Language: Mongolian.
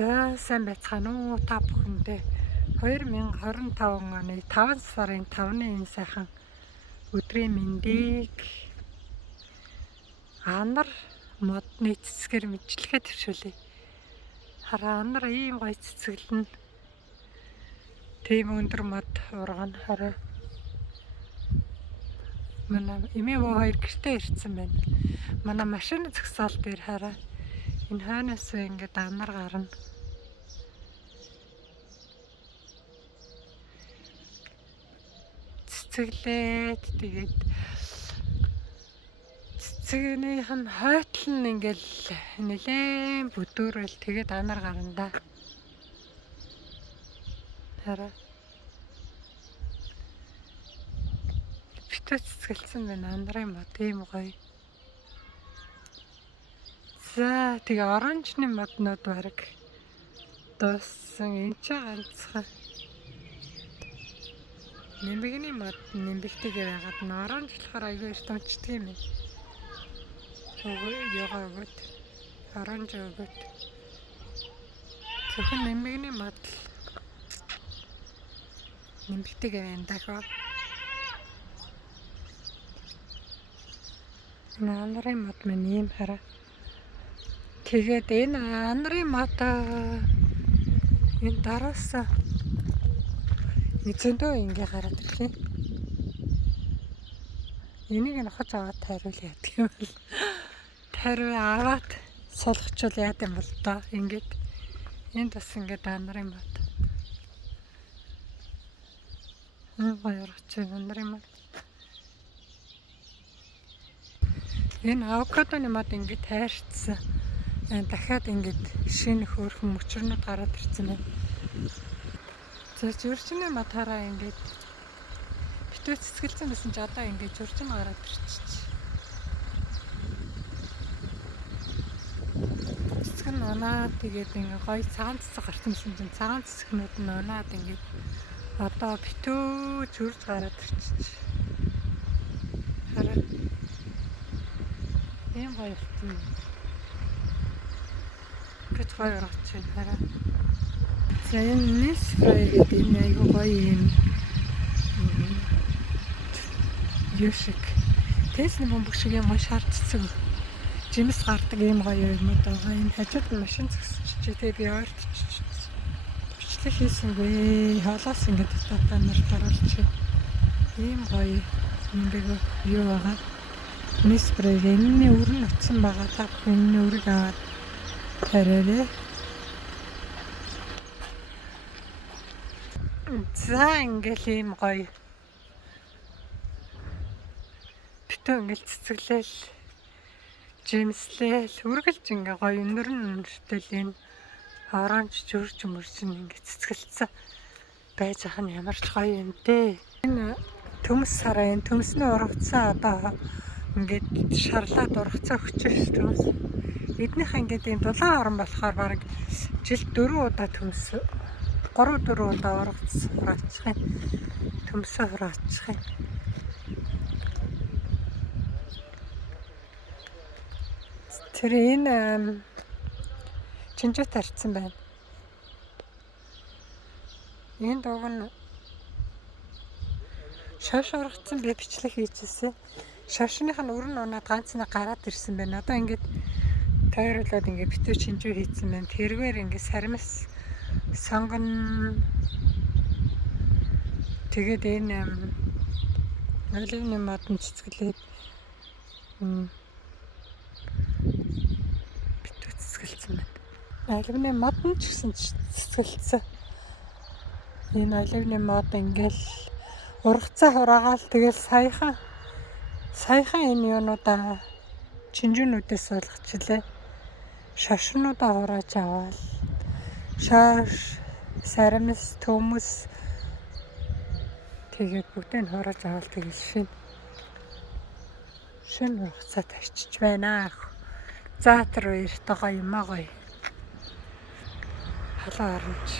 За сайн байцгаана уу та бүхэндээ 2025 оны 5 сарын 5-ны энэ сайхан өдрийн мэндийг анар модны цэцгээр мэдлэгээ төвшүүлье. Хараа анар ийм гоё цэцгэлэн тийм өндөр мод ургана. Хараа манай эмээ муу хоёр гэртээ ирсэн байна. Манай машины зогсоол дээр хараа энэ хойноос ингээд анар гарна. Цэцэглээд тэгээд цэцэгнийх нь хойтол нь ингээл нэлээд бүдүүрэл тэгээд анар гарна да. Хараа битүү цэцгэлсэн байна анарын мод ийм гоё. За тэгээ оранжны моднууд бараг дууссан. Энд ч ганцхан нэмбэгний мод нэмбэгтэйгээр ягаад н оранж болохоор аягүй эртэмчдэг юм байна. Йога өгöd оранж өгöd. Зөвхөн нэмбэгний мод нэмбэгтэйгээр энэ дахиад анарын мод мань ийм хараа. Тэгээд энэ анарын мод энэ дараас эзэндөө ингээ гараад ирлээ. Энийг нь хож аваад тайруул яадаг юм бол тайруу аваад сулгачвал яад юм бол доо ингээд энд бас ингээд анарын мод. Гоё орч анарын мод. Энэ авокадоны мод ингээд тайрцсан. Дахиад ингээд шинэ хөөрхөн мөчрнүүд гараад ирсэн байна. За журчны мод хараа ингээд битүү цэцгэлсэн байсан ч одоо ингээд журчин гараад ирчихэж. Цэцэг нь унаад тэгээд ингээд гоё цагаан цэцэг гарсан чинь цагаан цэцэгнүүд нь унаад ингээд одоо битүү журж гараад ирчихэж. Хараа ийм гоё болсон. Гэж гоё орч байна хараа. За энэ нэс фрай гэдэг энэ айгүй гоё юм. Юу шиг Тесла бомбог шиг юм шар цэцэг жимс гардаг юм гоё юм байгаа. Энэ хажууд нь машин зогсчих тэгээ би ойртчих. Бичлэг хийсэнгүй. Холоос ингээд татаа нар дараалчих. Ийм гоё ингээд юу байгаа. Нэс фрай энэ өрн утсан байгаа. Та энэ өрийг аваад тараарэ. За ингээл ийм гоё битүү ингээл цэцэглээл жимслээл үргэлж ингээ гоё өнөрнөртэй энэ оранж журж мөрчин ингээ цэцгэлцсэн байж ах нь ямар ч гоё юм дээ. Энэ төмс сараа энэ төмсний ургацсан одоо ингээд шарлаад ургацсан өчөж төмс эднийх ингээд ийм дулаан орон болохоор баг жил 4 удаа төмс 3-4 удаа ургац хураачих юм. Төмсөө хураачих юм. Тэр энэ чинжээ тарцсан байна. Энэ дог нь шаш ургацсан би бичлэг хийжсэн. Шашных нь өрн унаад ганц нэг гараад ирсэн байна. Одоо ингээд тойруулаад ингээд битүү чинжээ хийсэн байна. Тэргээр ингээд сармис сонгон тэгээд энэ оливны модон цэцгэлээд битүү цэцгэлсэн байна. Оливны модон ч гэсэн цэцгэлсэн. Энэ оливны мод ингээл ургацаа хураагаал тэгэл саяхан энэ юунуудаа чинжүүнүүдээс суулгачлаа. Шашнуудаа хурааж аваад шаш, сарамс, төмс тэгээд бүгдийг хурааж аваад тэгээд шинэ хугацаа тавьчих байна. За тэр хоёр тоо юм аа гоё. Халаа оранж.